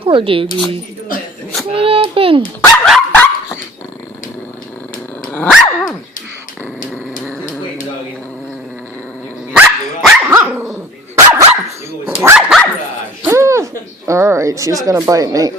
Poor Doogy. What happened? Alright, she's gonna bite me.